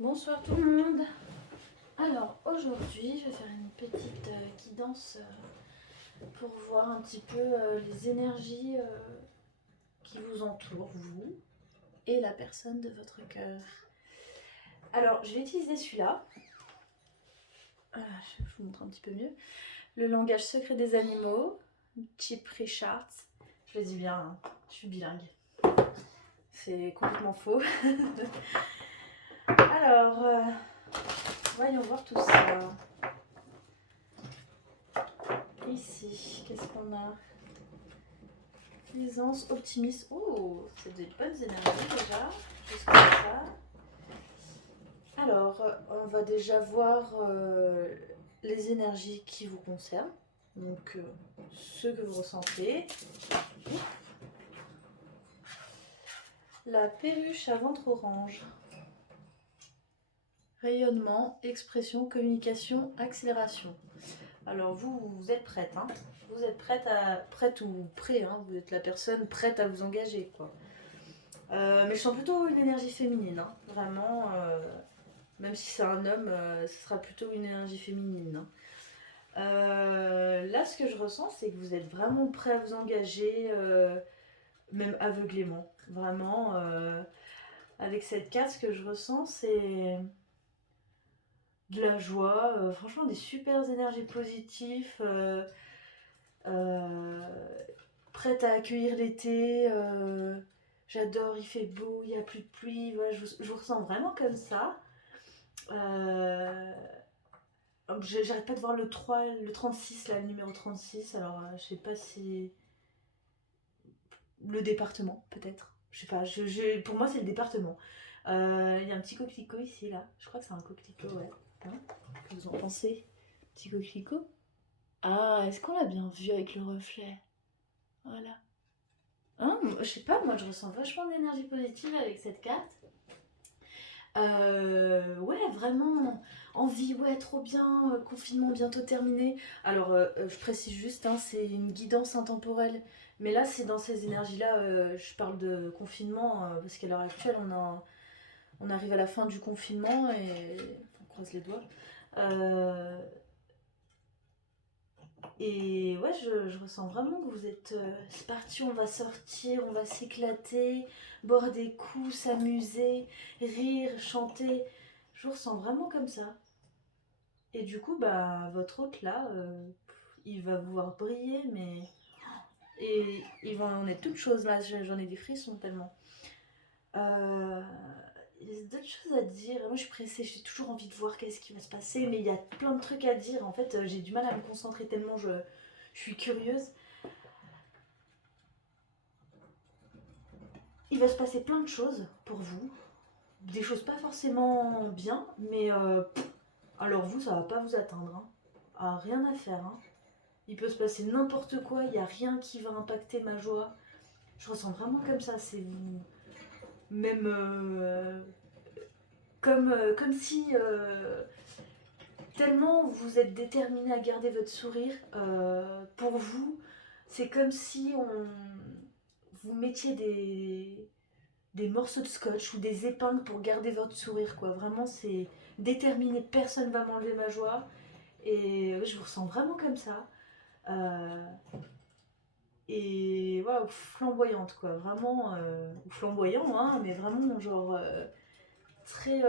Bonsoir tout le monde. Alors aujourd'hui je vais faire une petite guidance pour voir un petit peu les énergies qui vous entourent, vous et la personne de votre cœur. Alors je vais utiliser celui-là. Je vous montre un petit peu mieux. Le langage secret des animaux, Chip Richards. Je le dis bien, hein, je suis bilingue. C'est complètement faux. Alors, voyons voir tout ça. Ici, qu'est-ce qu'on a? Aisance, optimisme. Oh, c'est des bonnes énergies déjà. Juste comme ça. Alors, on va déjà voir les énergies qui vous concernent. Donc, ce que vous ressentez. La perruche à ventre orange. Rayonnement, expression, communication, accélération. Alors vous êtes prête, hein? Vous êtes prête ou prêt, hein? Vous êtes la personne prête à vous engager, quoi. Mais je sens plutôt une énergie féminine, hein? Vraiment. Même si c'est un homme, ce sera plutôt une énergie féminine, hein. Là, ce que je ressens, c'est que vous êtes vraiment prêt à vous engager, même aveuglément. Vraiment, avec cette carte, ce que je ressens, c'est de la joie, franchement des super énergies positives, prête à accueillir l'été, j'adore, il fait beau, il n'y a plus de pluie, voilà, je vous ressens vraiment comme ça. J'arrête pas de voir le 3, le 36, là, le numéro 36, alors je sais pas si... Le département, peut-être. Je sais pas, pour moi c'est le département. Il y a un petit coquelicot ici, là. Je crois que c'est un coquelicot, ouais. Hein, que vous en pensez? Petit coquelicot. Ah, est-ce qu'on l'a bien vu avec le reflet? Voilà. Hein, je sais pas, moi je ressens vachement d'énergie positive avec cette carte. Ouais, vraiment, envie, ouais, trop bien, confinement bientôt terminé. Alors, je précise juste, hein, c'est une guidance intemporelle. Mais là, c'est dans ces énergies-là, je parle de confinement, parce qu'à l'heure actuelle, on arrive à la fin du confinement et on croise les doigts. Euh, Et ouais, je ressens vraiment que vous êtes... c'est parti, on va sortir, on va s'éclater, boire des coups, s'amuser, rire, chanter. Je vous ressens vraiment comme ça. Et du coup, bah, votre hôte là, il va vous voir briller, mais... Et il va en être toutes choses là, j'en ai des frissons tellement. Euh, Il y a d'autres choses à dire. Moi, je suis pressée, j'ai toujours envie de voir qu'est-ce qui va se passer, mais il y a plein de trucs à dire. En fait, j'ai du mal à me concentrer tellement je suis curieuse. Il va se passer plein de choses pour vous. Des choses pas forcément bien, mais alors vous, ça va pas vous atteindre, hein. Ah, rien à faire, hein. Il peut se passer n'importe quoi, il n'y a rien qui va impacter ma joie. Je ressens vraiment comme ça, c'est même comme si tellement vous êtes déterminé à garder votre sourire, pour vous, c'est comme si vous mettiez des morceaux de scotch ou des épingles pour garder votre sourire, quoi. Vraiment, c'est déterminé, personne va m'enlever ma joie. Et ouais, je vous ressens vraiment comme ça. Euh, et voilà, flamboyante, quoi. Vraiment, ou flamboyant, hein, mais vraiment, genre, très,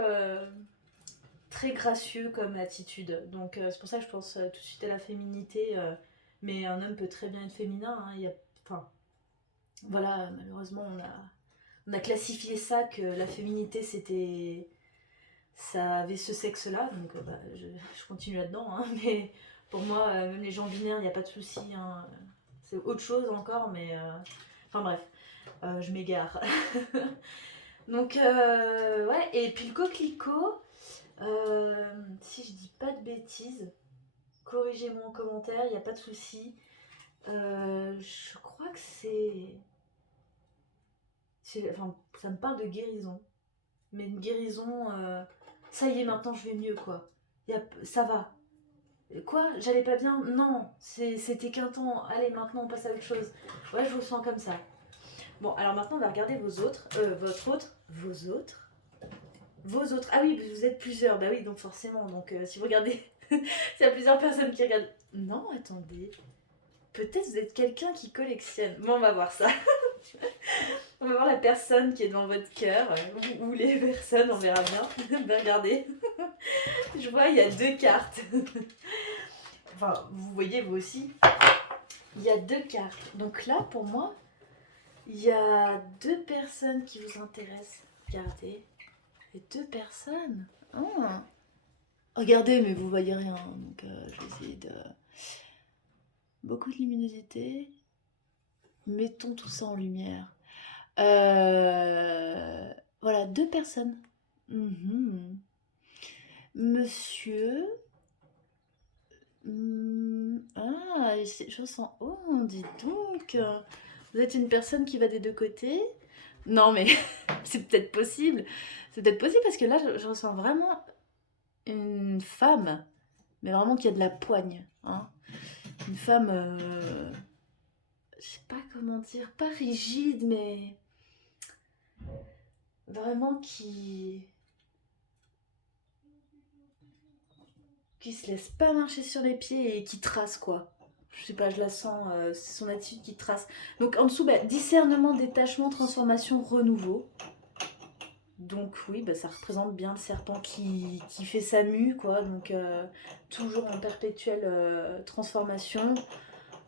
très gracieux comme attitude. Donc, c'est pour ça que je pense tout de suite à la féminité. Mais un homme peut très bien être féminin, hein. Enfin, voilà, malheureusement, on a classifié ça que la féminité, c'était ça avait ce sexe-là, donc bah, je continue là-dedans, hein, mais pour moi, même les gens binaires, il n'y a pas de souci, hein, c'est autre chose encore, mais enfin bref, je m'égare. Donc, ouais, et puis le coquelicot, si je dis pas de bêtises, corrigez-moi en commentaire, il n'y a pas de souci. Je crois que enfin, ça me parle de guérison, mais une guérison, ça y est, maintenant je vais mieux, quoi. Ça va. Quoi? J'allais pas bien? Non, c'était qu'un temps. Allez, maintenant on passe à autre chose. Ouais, je vous sens comme ça. Bon, alors maintenant on va regarder vos autres. Votre autre. Vos autres. vos autres... Ah oui, vous êtes plusieurs, bah oui, donc forcément. Donc si vous regardez, s'il y a plusieurs personnes qui regardent... Non, attendez. Peut-être vous êtes quelqu'un qui collectionne. Bon, on va voir ça. On va voir la personne qui est dans votre cœur, ou les personnes, on verra bien. Ben, regardez. Je vois, il y a 2 cartes. Enfin, vous voyez vous aussi. Il y a 2 cartes. Donc là, pour moi, il y a 2 personnes qui vous intéressent. Regardez. Et 2 personnes. Ah. Regardez, mais vous voyez rien. Donc je vais essayer de... Beaucoup de luminosité. Mettons tout ça en lumière. Voilà, 2 personnes. Monsieur... Ah, je sens... Oh, dis donc. Vous êtes une personne qui va des 2 côtés. Non, mais c'est peut-être possible. C'est peut-être possible parce que là, je ressens vraiment une femme, mais vraiment qui a de la poigne. Hein. Une femme, je sais pas comment dire, pas rigide, mais vraiment qui se laisse pas marcher sur les pieds et qui trace, quoi. Je sais pas, je la sens, c'est son attitude qui trace. Donc en dessous, bah, discernement, détachement, transformation, renouveau. Donc oui, bah, ça représente bien le serpent qui fait sa mue, quoi. Donc toujours en perpétuelle transformation,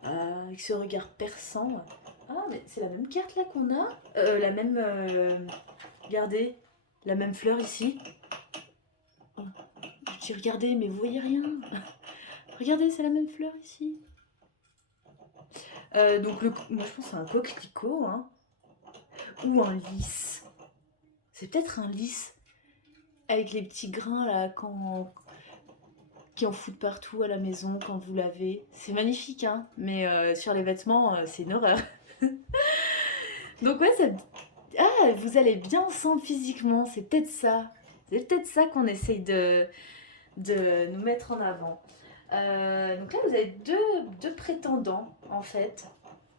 avec ce regard perçant. Ah, mais c'est la même carte là qu'on a. La même... regardez, la même fleur ici. Oh, je dis regardez, mais vous voyez rien. Regardez, c'est la même fleur ici. Donc moi je pense que c'est un coquelicot, hein. Ou un lys. C'est peut-être un lys. Avec les petits grains là, qui en foutent partout à la maison quand vous lavez. C'est magnifique, hein. Mais sur les vêtements, c'est une horreur. Donc ouais, ça... Ah, vous allez bien ensemble physiquement, c'est peut-être ça. C'est peut-être ça qu'on essaye de nous mettre en avant. Donc là, vous avez deux prétendants, en fait.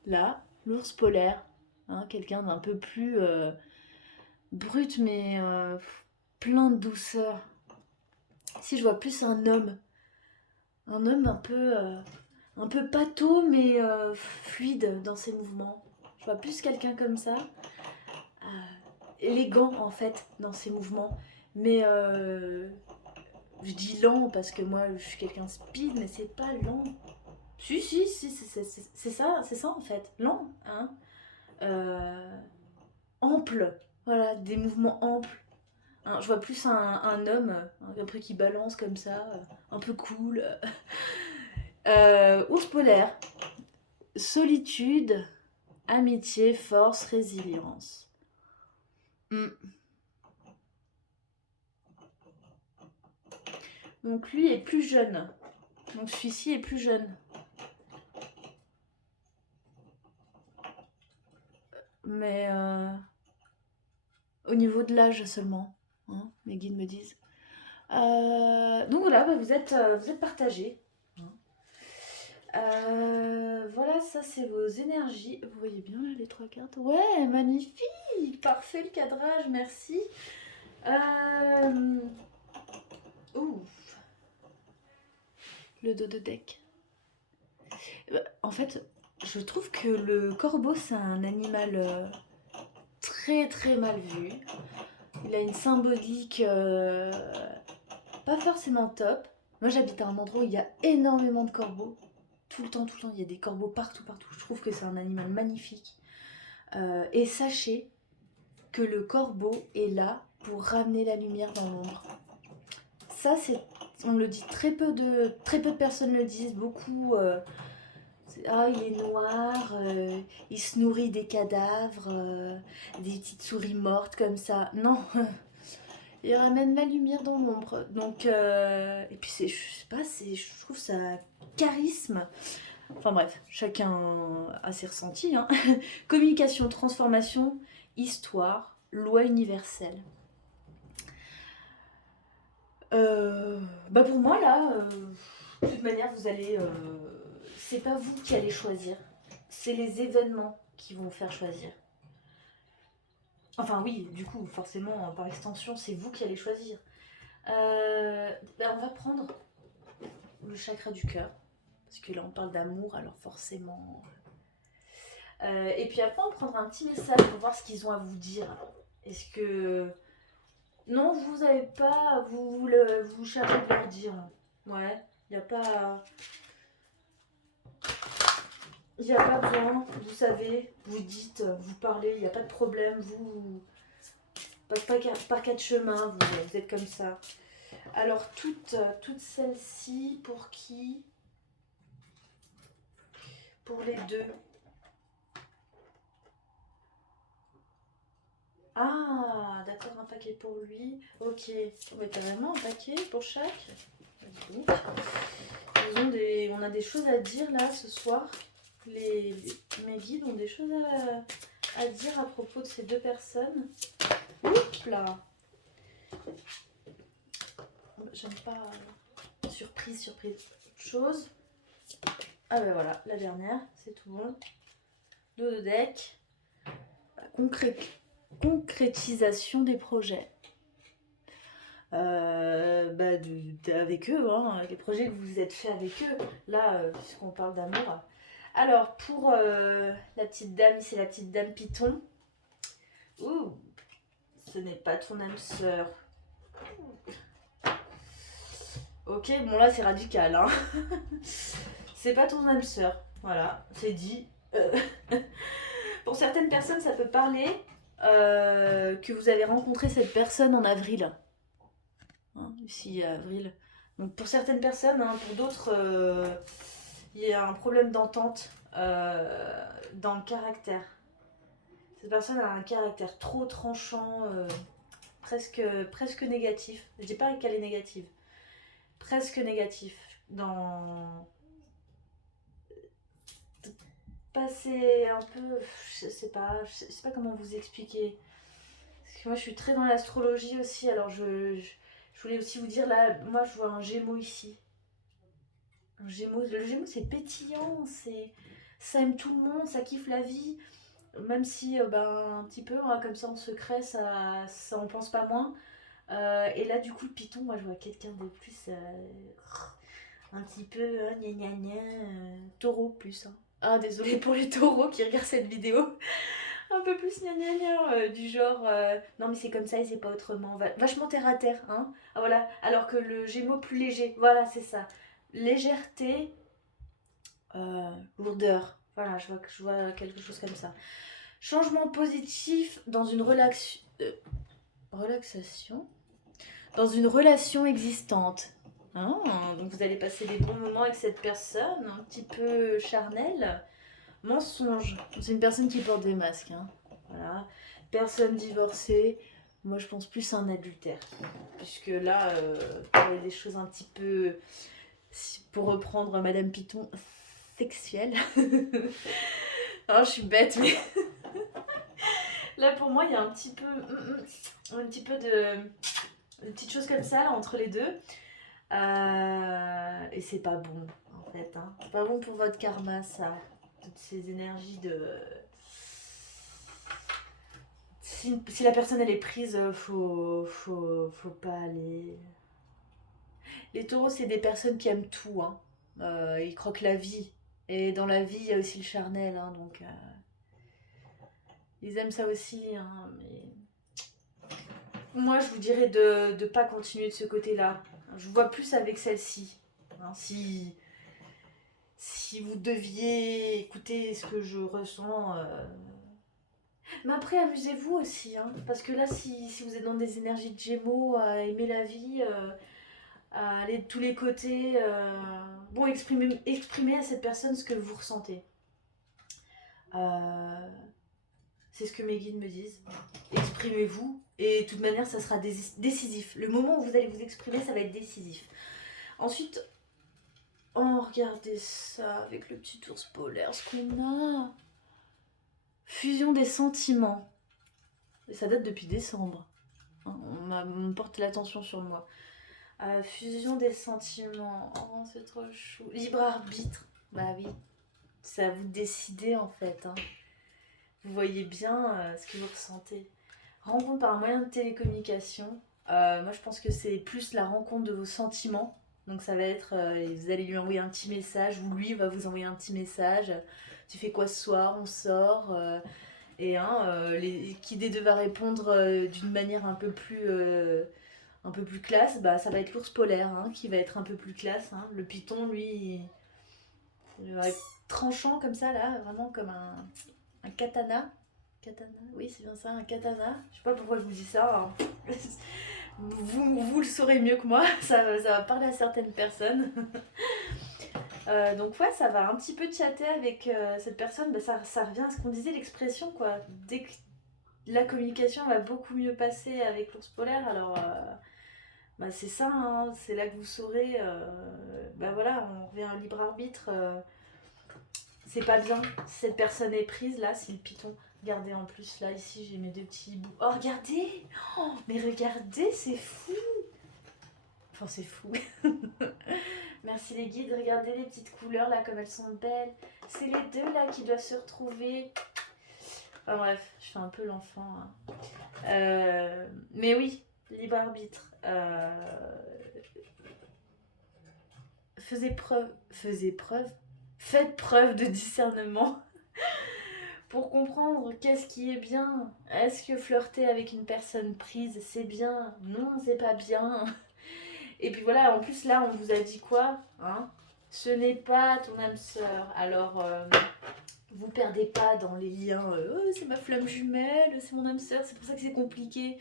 Là, l'ours polaire, hein, quelqu'un d'un peu plus brut, mais plein de douceur. Ici, je vois plus un homme un peu pâteau, mais fluide dans ses mouvements. Je vois plus quelqu'un comme ça, élégant en fait dans ses mouvements, mais je dis lent parce que moi je suis quelqu'un de speed, mais c'est pas lent. Si, c'est ça en fait, lent, hein. Ample, voilà, des mouvements amples. Hein, je vois plus un homme, un peu qui balance comme ça, un peu cool. Ours polaire, solitude, amitié, force, résilience. Hmm. Donc lui est plus jeune. Donc celui-ci est plus jeune. Mais au niveau de l'âge seulement, hein, mes guides me disent. Donc voilà, bah, vous êtes partagés. Voilà, ça c'est vos énergies. Vous voyez bien là les 3 cartes. Ouais, magnifique, parfait le cadrage, merci. Ouf. Le dos de deck. En fait, je trouve que le corbeau c'est un animal très très mal vu. Il a une symbolique pas forcément top. Moi j'habite à un endroit où il y a énormément de corbeaux. Tout le temps, il y a des corbeaux partout. Je trouve que c'est un animal magnifique. Et sachez que le corbeau est là pour ramener la lumière dans l'ombre. Ça, on le dit, très peu de personnes le disent, beaucoup. Il est noir, il se nourrit des cadavres, des petites souris mortes comme ça. Non, il ramène la lumière dans l'ombre. Donc, et puis je sais pas, je trouve ça charisme. Enfin bref, chacun a ses ressentis. Hein. Communication, transformation, histoire, loi universelle. Pour moi là, de toute manière vous allez... c'est pas vous qui allez choisir, c'est les événements qui vont vous faire choisir. Enfin oui, du coup, forcément, par extension, c'est vous qui allez choisir. On va prendre le chakra du cœur, parce que là on parle d'amour, alors forcément. Et puis après on prendra un petit message pour voir ce qu'ils ont à vous dire. Est-ce que... Non, vous avez pas... Vous cherchez de leur dire. Ouais, il n'y a pas... Il n'y a pas besoin, vous savez, vous dites, vous parlez, il n'y a pas de problème, vous passez pas par quatre chemins, vous êtes comme ça. Alors toutes celles-ci, pour qui? Pour les deux. Ah, d'accord, un paquet pour lui. Ok, mais carrément un paquet pour chaque. Donc, on a des choses à dire là ce soir. Mes guides ont des choses à dire à propos de ces deux personnes. Oups là. J'aime pas. Surprise. Autre chose. Ah ben voilà, la dernière, c'est tout bon. Dos de deck. Concrétisation des projets. Avec eux, hein, les projets que vous vous êtes fait avec eux, là, puisqu'on parle d'amour. Alors, pour la petite dame, c'est la petite dame Python. Ouh, ce n'est pas ton âme sœur. Ok, bon là, c'est radical, hein. C'est pas ton âme sœur, voilà, c'est dit. Pour certaines personnes, ça peut parler que vous avez rencontré cette personne en avril. Hein, ici, avril. Donc pour certaines personnes, hein, pour d'autres, il y a un problème d'entente dans le caractère. Cette personne a un caractère trop tranchant, presque négatif. Je dis pas qu'elle est négative. Presque négatif. Dans... Passer un peu... Je sais pas comment vous expliquer. Parce que moi je suis très dans l'astrologie aussi, alors je voulais aussi vous dire, là, moi je vois un Gémeaux ici. Un Gémeaux, le Gémeaux c'est pétillant, ça aime tout le monde, ça kiffe la vie. Même si un petit peu, hein, comme ça en secret, ça en pense pas moins. Et là du coup le Python, moi je vois quelqu'un de plus un petit peu gna gna gna, taureau plus. Hein. Ah désolé pour les taureaux qui regardent cette vidéo. Un peu plus gna gna gna, du genre non mais c'est comme ça et c'est pas autrement. Vachement terre à terre, hein. Ah, voilà. Alors que le Gémeaux plus léger, voilà c'est ça. Légèreté, lourdeur. Voilà, je vois quelque chose comme ça. Changement positif dans une relaxation. Dans une relation existante. Ah, donc vous allez passer des bons moments avec cette personne, un petit peu charnelle. Mensonge. C'est une personne qui porte des masques. Hein. Voilà. Personne divorcée. Moi, je pense plus à un adultère. Puisque là, il y a des choses un petit peu, pour reprendre Madame Python, sexuelles. Alors, je suis bête, mais là, pour moi, il y a un petit peu de... Une petite chose comme ça, là, entre les deux. Et c'est pas bon, en fait. Hein. C'est pas bon pour votre karma, ça. Toutes ces énergies de... Si la personne elle est prise, faut pas aller. Les taureaux, c'est des personnes qui aiment tout. Hein. Ils croquent la vie. Et dans la vie, il y a aussi le charnel. Hein, donc, ils aiment ça aussi. Hein, mais... Moi, je vous dirais de ne pas continuer de ce côté-là. Je vous vois plus avec celle-ci. Hein, si vous deviez écouter ce que je ressens. Mais après, amusez-vous aussi, hein, parce que là, si vous êtes dans des énergies de Gémeaux, à aimer la vie, à aller de tous les côtés, bon, exprimez à cette personne ce que vous ressentez. C'est ce que mes guides me disent. Exprimez-vous, et de toute manière, ça sera décisif. Le moment où vous allez vous exprimer, ça va être décisif. Ensuite, oh, regardez ça, avec le petit ours polaire, ce qu'on a. Fusion des sentiments. Et ça date depuis décembre. On porte l'attention sur moi. Fusion des sentiments. Oh, c'est trop chou. Libre arbitre. Bah oui. C'est à vous de décider en fait. Hein. Vous voyez bien ce que vous ressentez. Rencontre par un moyen de télécommunication. Moi, je pense que c'est plus la rencontre de vos sentiments. Donc, ça va être, vous allez lui envoyer un petit message, ou lui va vous envoyer un petit message. Tu fais quoi ce soir? On sort. Et qui des deux va répondre d'une manière un peu plus classe, bah, ça va être l'ours polaire hein, qui va être un peu plus classe. Hein. Le python, lui, il va être tranchant comme ça, là, vraiment comme un katana. Katana, oui, c'est bien ça, un katana. Je sais pas pourquoi je vous dis ça. Hein. Vous le saurez mieux que moi, ça va parler à certaines personnes. Donc ouais, ça va un petit peu chatter avec cette personne. Bah, ça revient à ce qu'on disait, l'expression, quoi. Dès que la communication va beaucoup mieux passer avec l'ours polaire, alors bah, c'est ça, hein, c'est là que vous saurez. Bah voilà, on revient à libre arbitre. C'est pas bien. Si cette personne est prise, là, si le python. Regardez en plus, là, ici, j'ai mes deux petits bouts. Oh, regardez! Oh, mais regardez, c'est fou! Enfin, c'est fou. Merci les guides, regardez les petites couleurs, là, comme elles sont belles. C'est les deux, là, qui doivent se retrouver. Enfin bref, je fais un peu l'enfant. Hein. Mais oui, libre arbitre. Faites preuve de discernement pour comprendre qu'est-ce qui est bien. Est-ce que flirter avec une personne prise, c'est bien? Non, c'est pas bien. Et puis voilà, en plus là, on vous a dit quoi hein? Ce n'est pas ton âme sœur. Alors, vous perdez pas dans les liens. Oh, c'est ma flamme jumelle, c'est mon âme sœur, c'est pour ça que c'est compliqué.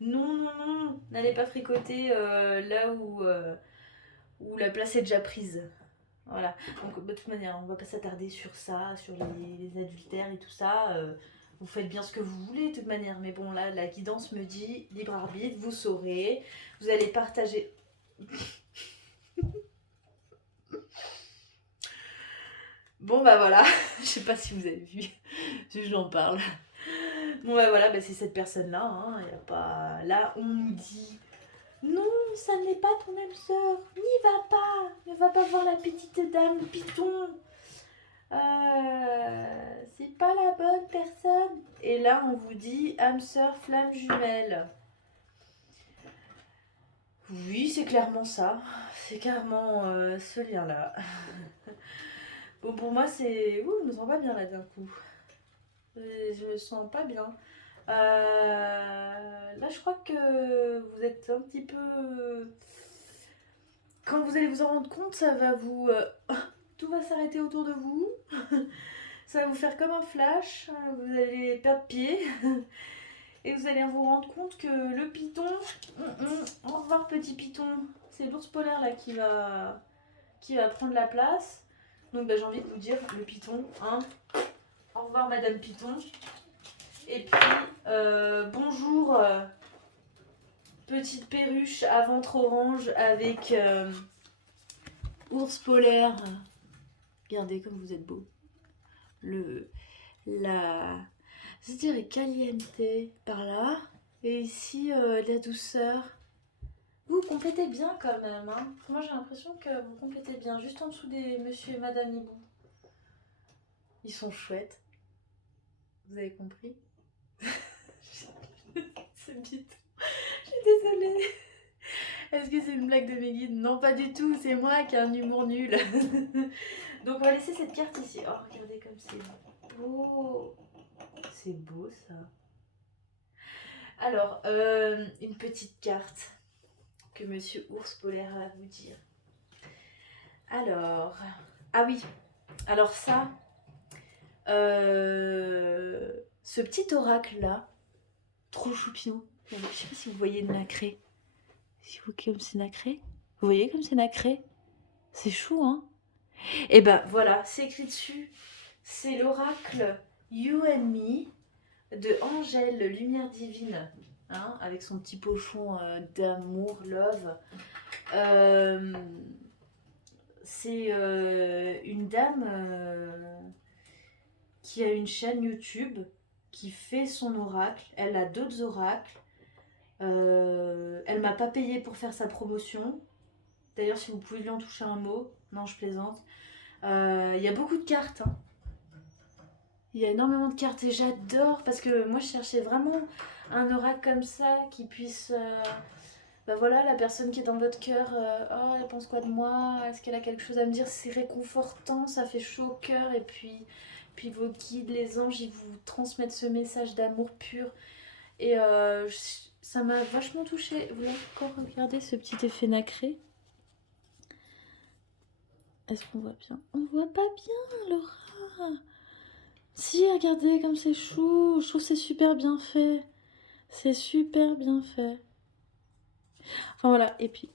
Non, non, non, n'allez pas fricoter là où la place est déjà prise. Voilà. Donc, de toute manière, on va pas s'attarder sur ça, sur les adultères et tout ça. Vous faites bien ce que vous voulez de toute manière. Mais bon, là, la guidance me dit libre arbitre, vous saurez. Vous allez partager. Bon, bah voilà. Je sais pas si vous avez vu. J'en parle. Bon, bah voilà, bah, c'est cette personne-là. Hein. Y a pas... Là, on nous dit. Non, ça n'est pas ton âme sœur. N'y va pas. Ne va pas voir la petite dame Python. C'est pas la bonne personne. Et là, on vous dit âme sœur, flamme jumelle. Oui, c'est clairement ça. C'est clairement ce lien-là. Bon, pour moi, c'est. Ouh, je me sens pas bien là d'un coup. Je me sens pas bien. Là, je crois que vous êtes un petit peu. Quand vous allez vous en rendre compte, ça va vous. Tout va s'arrêter autour de vous. Ça va vous faire comme un flash. Vous allez perdre pied. Et vous allez vous rendre compte que le python. Au revoir, petit python. C'est l'ours polaire là qui va prendre la place. Donc, bah, j'ai envie de vous dire, le python. Hein. Au revoir, madame python. Et puis, bonjour, petite perruche à ventre orange avec ours polaire. Regardez comme vous êtes beau. Je dirais caliente par là. Et ici, la douceur. Vous complétez bien quand même. Hein. Moi, j'ai l'impression que vous complétez bien. Juste en dessous des monsieur et madame Hibou. Ils sont chouettes. Vous avez compris? C'est bite. Je suis désolée. Est-ce que c'est une blague de mes guides? Non, pas du tout. C'est moi qui ai un humour nul. Donc, on va laisser cette carte ici. Oh, regardez comme c'est beau. C'est beau, ça. Alors, une petite carte que Monsieur Ours Polaire va vous dire. Alors, ah oui. Alors ça, ce petit oracle-là, trop choupinou. Je sais pas si vous voyez de nacré. Si vous voyez comme c'est nacré. Vous voyez comme c'est nacré? C'est chou, hein? Et ben voilà, c'est écrit dessus. C'est l'oracle You and Me de Angèle, Lumière Divine. Hein, avec son petit pochon d'amour, love. C'est une dame qui a une chaîne YouTube qui fait son oracle. Elle a d'autres oracles. Elle m'a pas payé pour faire sa promotion. D'ailleurs, si vous pouvez lui en toucher un mot. Non, je plaisante. Il y a beaucoup de cartes. Hein. Il y a énormément de cartes et j'adore parce que moi je cherchais vraiment un oracle comme ça qui puisse... bah voilà, la personne qui est dans votre cœur, oh, elle pense quoi de moi? Est-ce qu'elle a quelque chose à me dire? C'est réconfortant, ça fait chaud au cœur. Et puis vos guides, les anges, ils vous transmettent ce message d'amour pur. Et ça m'a vachement touchée. Vous avez encore regardé ce petit effet nacré? Est-ce qu'on voit bien? On voit pas bien, Laura. Si, regardez comme c'est chou. Je trouve que c'est super bien fait. C'est super bien fait. Enfin voilà, et puis...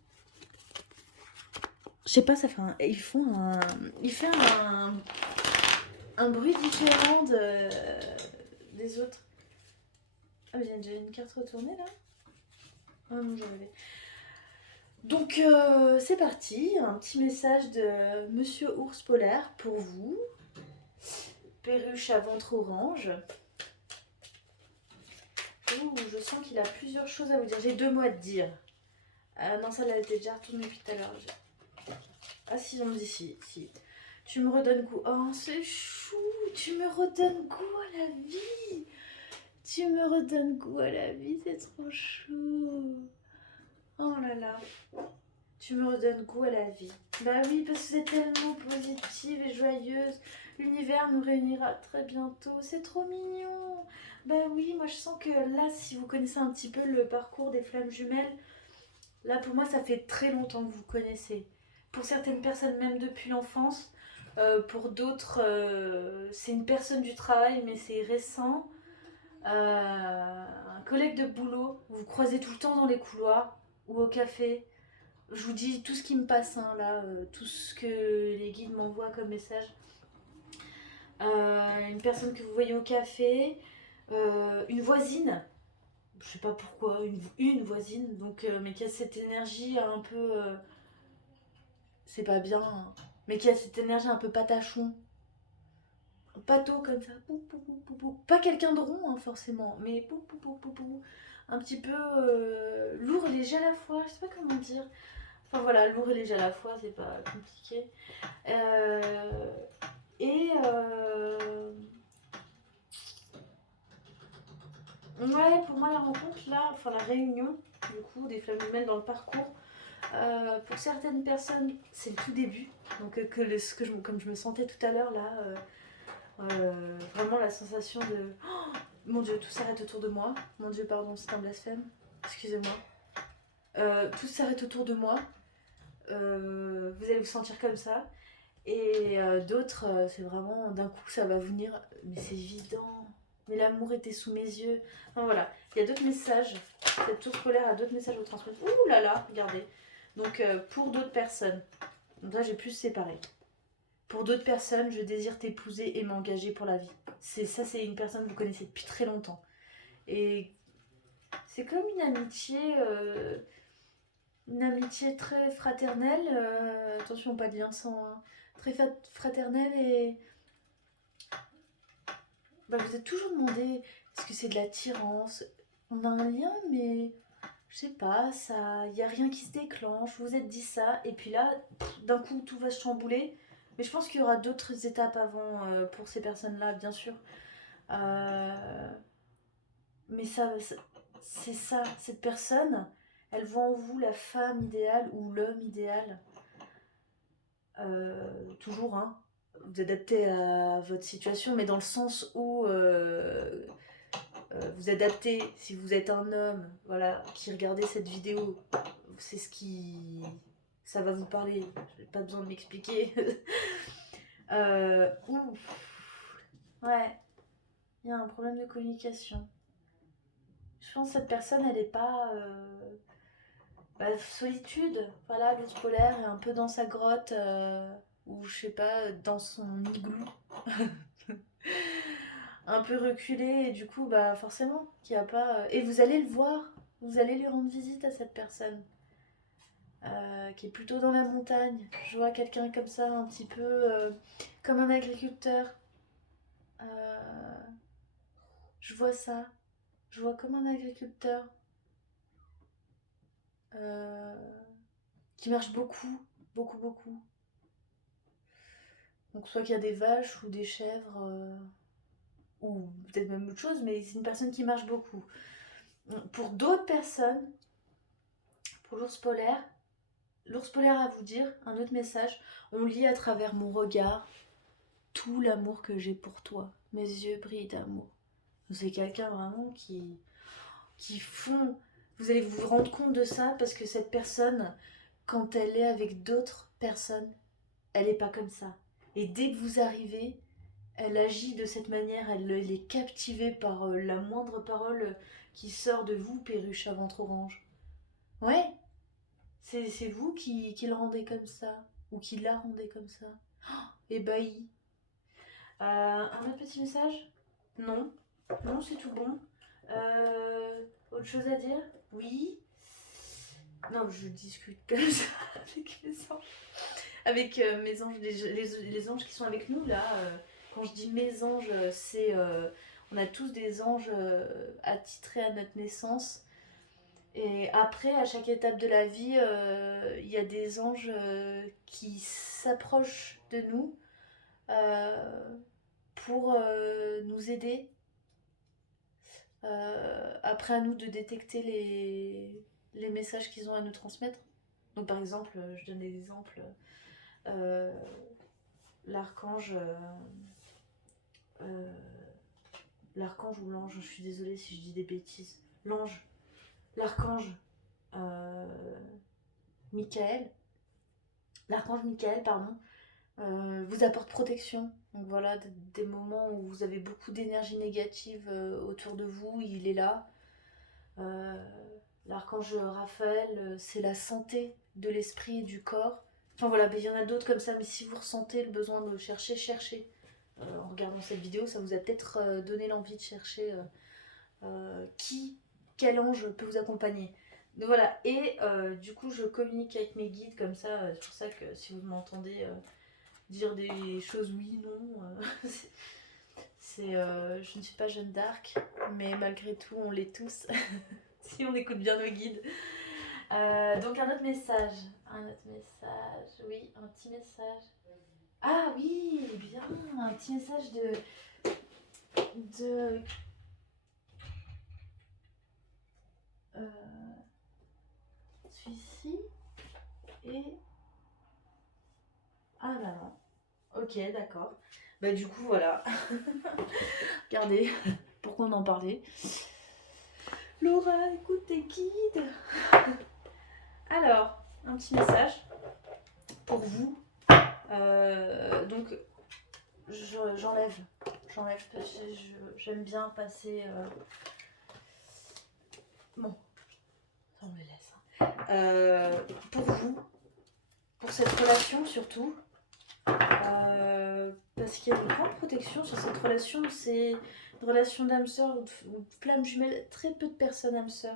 Je sais pas, ça fait un... Ils font un... Il fait un bruit différent des autres. Ah, mais j'ai déjà une carte retournée, là? Ah non, j'en avais. Donc, c'est parti. Un petit message de Monsieur Ours Polaire pour vous. Perruche à ventre orange. Ouh, je sens qu'il a plusieurs choses à vous dire. J'ai 2 mots à te dire. Non, ça, elle a été déjà retournée depuis tout à l'heure. Ah si, on me dit si. Tu me redonnes goût. Oh, c'est chou. Tu me redonnes goût à la vie. Tu me redonnes goût à la vie, c'est trop chou. Oh là là. Tu me redonnes goût à la vie. Bah oui, parce que c'est tellement positive et joyeuse. L'univers nous réunira très bientôt. C'est trop mignon. Bah oui, moi je sens que là, si vous connaissez un petit peu le parcours des flammes jumelles, là pour moi ça fait très longtemps que vous connaissez. Pour certaines personnes même depuis l'enfance. Pour d'autres, c'est une personne du travail, mais c'est récent. Un collègue de boulot, vous vous croisez tout le temps dans les couloirs ou au café. Je vous dis tout ce qui me passe, hein, là, tout ce que les guides m'envoient comme message. Une personne que vous voyez au café, une voisine, je sais pas pourquoi, une voisine, donc, mais qui a cette énergie un peu... c'est pas bien, hein, mais qui a cette énergie un peu patachon. Pâteau comme ça, pou, pou, pou, pou, pou. Pas quelqu'un de rond, hein, forcément, mais pou, pou, pou, pou, pou. Un petit peu lourd et léger à la fois, je sais pas comment dire. Enfin voilà, lourd et léger à la fois, c'est pas compliqué. Euh, et ouais, pour moi la rencontre là, enfin la réunion du coup des flammes humaines dans le parcours, pour certaines personnes c'est le tout début, donc comme je me sentais tout à l'heure là, vraiment la sensation de oh, mon Dieu, tout s'arrête autour de moi. Mon Dieu, pardon, c'est un blasphème. Excusez-moi. Tout s'arrête autour de moi. Vous allez vous sentir comme ça. Et d'autres, c'est vraiment d'un coup ça va venir. Mais c'est évident. Mais l'amour était sous mes yeux. Enfin voilà, il y a d'autres messages. Cette tour scolaire a d'autres messages à vous transmettre. Ouh là là, regardez. Donc pour d'autres personnes. Donc là j'ai plus séparé. Pour d'autres personnes, je désire t'épouser et m'engager pour la vie. C'est une personne que vous connaissez depuis très longtemps. Et c'est comme une amitié très fraternelle. Attention, pas de lien de sang. Hein, très fraternelle et bah, vous êtes toujours demandé est-ce que c'est de l'attirance? On a un lien, mais je sais pas, ça, y a rien qui se déclenche. Vous vous êtes dit ça, et puis là, d'un coup, tout va se chambouler. Mais je pense qu'il y aura d'autres étapes avant pour ces personnes-là, bien sûr. Euh, mais c'est ça, cette personne, elle voit en vous la femme idéale ou l'homme idéal. Toujours, hein. Vous adaptez à votre situation, mais dans le sens où vous adaptez, si vous êtes un homme, voilà, qui regardez cette vidéo, c'est ce qui... ça va vous parler, j'ai pas besoin de m'expliquer. Ouais, il y a un problème de communication. Je pense que cette personne, elle est pas... solitude, voilà, l'ours polaire est un peu dans sa grotte, ou je sais pas, dans son igloo. Un peu reculé, et du coup, bah forcément, qu'il n'y a pas... Et vous allez le voir, vous allez lui rendre visite à cette personne, qui est plutôt dans la montagne. Je vois quelqu'un comme ça, un petit peu comme un agriculteur. Je vois ça. Je vois comme un agriculteur euh, qui marche beaucoup, beaucoup, beaucoup. Donc soit qu'il y a des vaches ou des chèvres, ou peut-être même autre chose, mais c'est une personne qui marche beaucoup. Pour d'autres personnes, pour l'ours polaire à vous dire, un autre message, on lit à travers mon regard tout l'amour que j'ai pour toi. Mes yeux brillent d'amour. C'est quelqu'un vraiment qui font... Vous allez vous rendre compte de ça parce que cette personne, quand elle est avec d'autres personnes, elle n'est pas comme ça. Et dès que vous arrivez, elle agit de cette manière, elle est captivée par la moindre parole qui sort de vous, perruche à ventre orange. Ouais, c'est vous qui le rendez comme ça, ou qui la rendez comme ça. Ébahi. Un autre petit message? Non. Non, c'est tout bon. Autre chose à dire? Oui. Non, je discute comme ça avec mes anges. Avec mes anges, les anges qui sont avec nous, là. Quand je dis mes anges, c'est... on a tous des anges attitrés à notre naissance. Et après, à chaque étape de la vie, il y a des anges qui s'approchent de nous pour nous aider. Après, à nous de détecter les messages qu'ils ont à nous transmettre. Donc, par exemple, je donne des exemples. Euh, l'archange... l'archange ou l'ange, je suis désolée si je dis des bêtises. L'archange Michael, l'archange Michael, pardon, vous apporte protection. Donc voilà, des moments où vous avez beaucoup d'énergie négative autour de vous, il est là. L'archange Raphaël, c'est la santé de l'esprit et du corps. Enfin voilà, il y en a d'autres comme ça, mais si vous ressentez le besoin de le chercher, cherchez. En regardant cette vidéo, ça vous a peut-être donné l'envie de chercher quel ange peut vous accompagner. Donc voilà, et du coup je communique avec mes guides comme ça, c'est pour ça que si vous m'entendez dire des choses oui, non, je ne suis pas Jeanne d'Arc, mais malgré tout on l'est tous, si on écoute bien nos guides. Donc un autre message, oui, un petit message. Ah oui, bien, un petit message de celui-ci et... Ah bah non. Ok, d'accord. Bah du coup, voilà. Regardez, pourquoi on en parlait. Laura, écoute tes guides. Alors, un petit message pour vous. Donc, j'enlève. Parce que j'aime bien passer... Bon, ça on le laisse. Pour vous, pour cette relation surtout, parce qu'il y a une grande protection sur cette relation, c'est une relation d'âme sœur ou de flamme jumelle. Très peu de personnes âme sœur,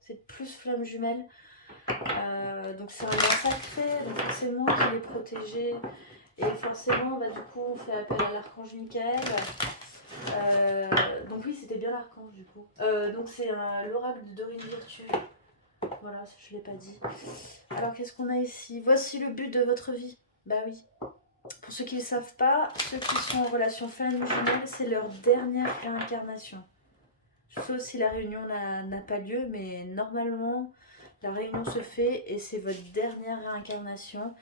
c'est plus flamme jumelle. Donc c'est un lien sacré, donc forcément qu'il est protégé. Et forcément, bah, du coup, on fait appel à l'archange Michael. Donc oui, c'était bien l'archange du coup. Donc c'est l'oracle de Dorine Virtue. Voilà, je ne l'ai pas dit. Alors qu'est-ce qu'on a ici? Voici le but de votre vie. Bah oui. Pour ceux qui ne le savent pas, ceux qui sont en relation flamme jumelle, c'est leur dernière réincarnation. Sauf si la réunion n'a pas lieu, mais normalement, la réunion se fait et c'est votre dernière réincarnation.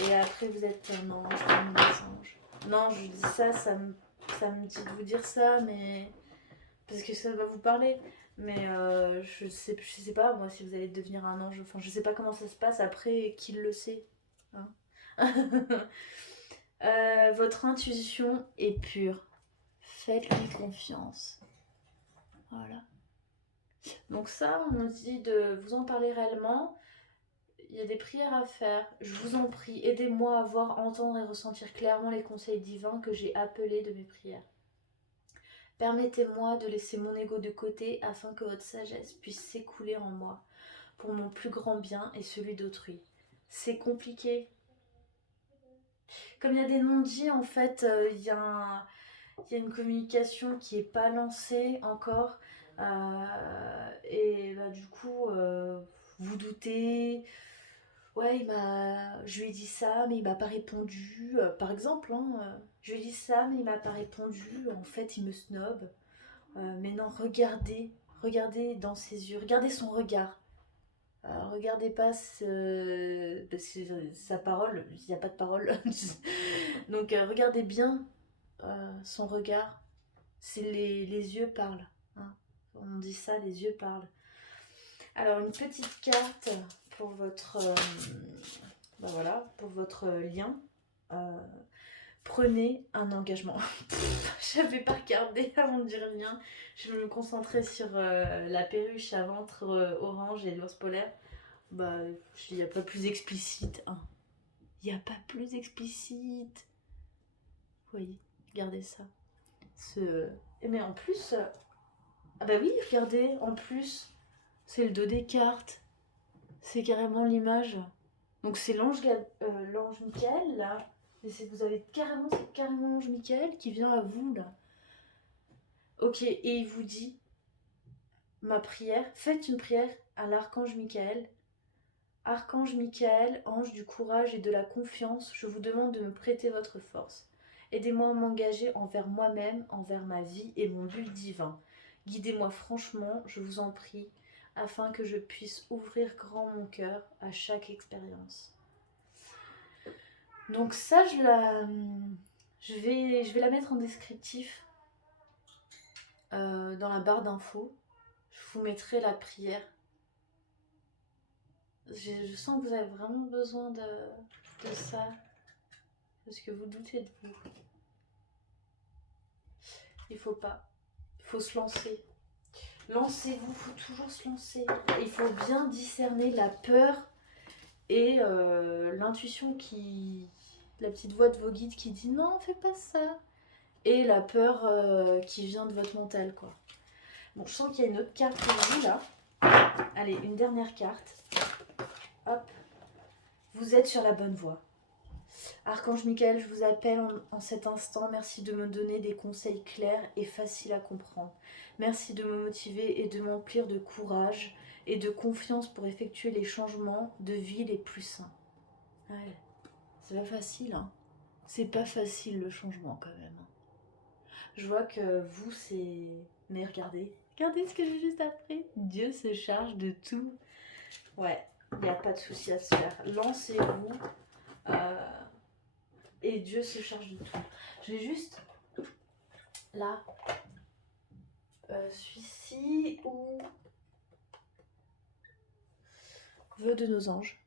Et après, vous êtes un ange, comme des anges. Non, je dis ça me dit de vous dire ça, mais... Parce que ça va vous parler. Mais je sais pas, moi, si vous allez devenir un ange. Enfin, je sais pas comment ça se passe après, qui le sait. Hein. Votre intuition est pure. Faites-lui confiance. Voilà. Donc ça, on nous dit de vous en parler réellement. Il y a des prières à faire. Je vous en prie, aidez-moi à voir, entendre et ressentir clairement les conseils divins que j'ai appelés de mes prières. Permettez-moi de laisser mon ego de côté afin que votre sagesse puisse s'écouler en moi pour mon plus grand bien et celui d'autrui. C'est compliqué. Comme il y a des non-dits, en fait, il y a une communication qui n'est pas lancée encore. Et bah, du coup, vous doutez. Ouais, je lui ai dit ça, mais il m'a pas répondu. Par exemple, hein, je lui ai dit ça, mais il m'a pas répondu. En fait, il me snob. Mais non, regardez regardez dans ses yeux, regardez son regard. Regardez pas sa parole, il n'y a pas de parole. Donc regardez bien son regard. C'est les yeux parlent. Hein. On dit ça, les yeux parlent. Alors une petite carte pour votre, voilà, pour votre lien. Prenez un engagement. Je n'avais pas regardé avant de dire lien. Je me concentrais sur la perruche à ventre orange et l'ours polaire. Bah, il n'y a pas plus explicite. Hein. Il n'y a pas plus explicite. Vous voyez, regardez ça. Mais en plus, ah bah oui, regardez, en plus, c'est le dos des cartes. C'est carrément l'image. Donc c'est l'ange Michael, là. Et vous avez carrément l'ange Michael qui vient à vous, là. Ok, et il vous dit, ma prière, faites une prière à l'archange Michael. Archange Michael, ange du courage et de la confiance, je vous demande de me prêter votre force. Aidez-moi à m'engager envers moi-même, envers ma vie et mon but divin. Guidez-moi franchement, je vous en prie, afin que je puisse ouvrir grand mon cœur à chaque expérience. Donc ça, je vais la mettre en descriptif dans la barre d'infos. Je vous mettrai la prière. Je sens que vous avez vraiment besoin de ça. Parce que vous doutez de vous. Il faut pas. Il faut se lancer. Lancez-vous, il faut toujours se lancer. Il faut bien discerner la peur et l'intuition la petite voix de vos guides qui dit non, fais pas ça. Et la peur qui vient de votre mental, quoi. Bon, je sens qu'il y a une autre carte pour vous, là. Allez, une dernière carte. Hop. Vous êtes sur la bonne voie. Archange Michael, je vous appelle en cet instant. Merci de me donner des conseils clairs et faciles à comprendre. Merci de me motiver et de m'emplir de courage et de confiance pour effectuer les changements de vie les plus sains. Ouais, c'est pas facile, hein. C'est pas facile le changement quand même. Je vois que vous, c'est... Mais regardez ce que j'ai juste appris. Dieu se charge de tout. Ouais, il n'y a pas de souci à se faire. Lancez-vous. Et Dieu se charge de tout. Je vais juste... Là. Celui-ci ou... Vœux de nos anges.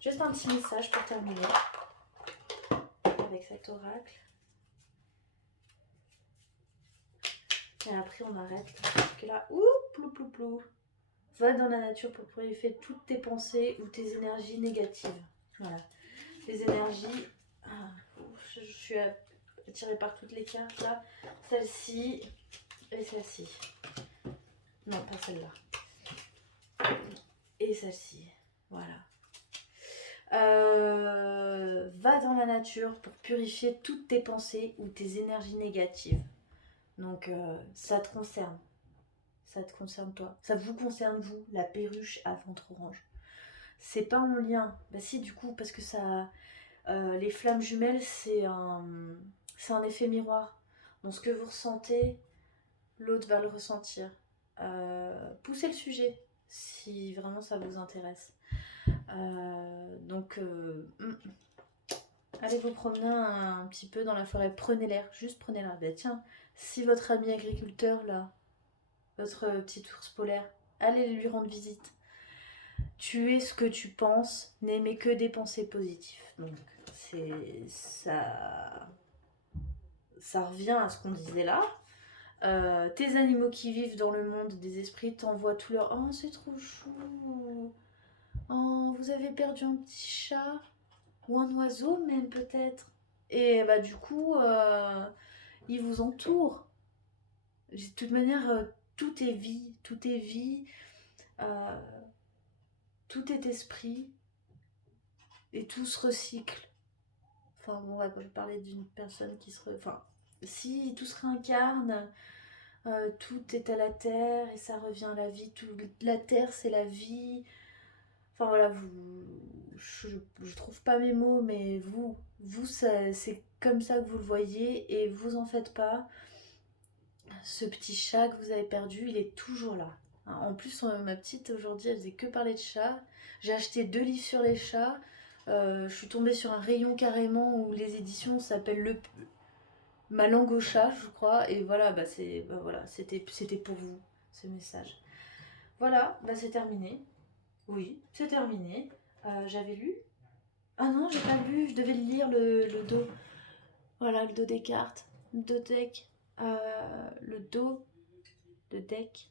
Juste un petit message pour terminer. Avec cet oracle. Et après on arrête. Parce que là, plou plou plou. Va dans la nature pour purifier toutes tes pensées ou tes énergies négatives. Voilà. Les énergies. Je suis attirée par toutes les cartes là. Celle-ci et celle-ci. Non, pas celle-là. Et celle-ci. Voilà. Va dans la nature pour purifier toutes tes pensées ou tes énergies négatives. Donc ça te concerne. Ça te concerne toi. Ça vous concerne vous, la perruche à ventre orange. C'est pas en lien. Bah si du coup, parce que ça... les flammes jumelles, c'est un effet miroir. Donc ce que vous ressentez, l'autre va le ressentir. Poussez le sujet, si vraiment ça vous intéresse. Allez vous promener un petit peu dans la forêt. Prenez l'air, juste prenez l'air. Bah tiens, si votre ami agriculteur là, votre petit ours polaire, allez lui rendre visite. Tu es ce que tu penses, n'aimez que des pensées positives. Donc c'est ça revient à ce qu'on disait là. Tes animaux qui vivent dans le monde des esprits t'envoient tout leur... Oh, c'est trop chou. Oh, vous avez perdu un petit chat. Ou un oiseau même peut-être. Et bah du coup, ils vous entourent. De toute manière, tout est vie. Tout est vie. Tout est esprit. Et tout se recycle. Enfin bon, on va pas parler d'une personne qui se... Enfin, si tout se réincarne, tout est à la terre et ça revient à la vie. La terre, c'est la vie. Enfin voilà, je trouve pas mes mots, mais vous c'est comme ça que vous le voyez et vous en faites pas. ce petit chat que vous avez perdu, il est toujours là. Hein, en plus, ma petite aujourd'hui, elle faisait que parler de chats. J'ai acheté 2 livres sur les chats. Je suis tombée sur un rayon carrément où les éditions s'appellent Ma langue au chat, je crois. Et voilà, voilà, c'était pour vous, ce message. Voilà, c'est terminé. Oui, c'est terminé. J'avais lu. Ah non, j'ai pas lu, je devais le lire le dos. Voilà, le dos des cartes. Le dos deck. Le dos de deck.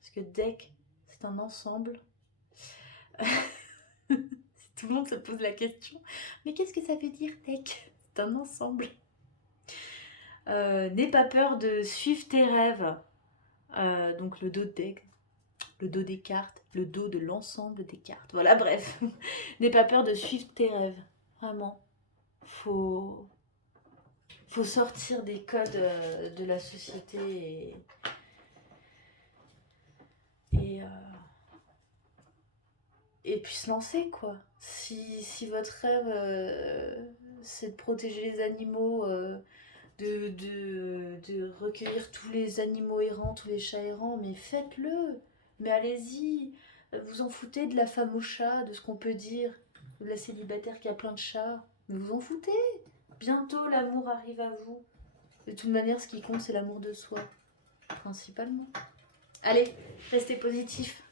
Parce que deck, c'est un ensemble. Tout le monde se pose la question. Mais qu'est-ce que ça veut dire deck? C'est un ensemble. N'aie pas peur de suivre tes rêves. Donc le dos de deck, le dos des cartes, le dos de l'ensemble des cartes. Voilà, bref. N'aie pas peur de suivre tes rêves. Vraiment. Faut sortir des codes de la société et puis se lancer, quoi. Si votre rêve, c'est de protéger les animaux, de recueillir tous les animaux errants, tous les chats errants, mais faites-le. Mais allez-y. Vous en foutez de la femme au chat, de ce qu'on peut dire, de la célibataire qui a plein de chats. Mais vous en foutez. Bientôt, l'amour arrive à vous. De toute manière, ce qui compte, c'est l'amour de soi, principalement. Allez, restez positifs.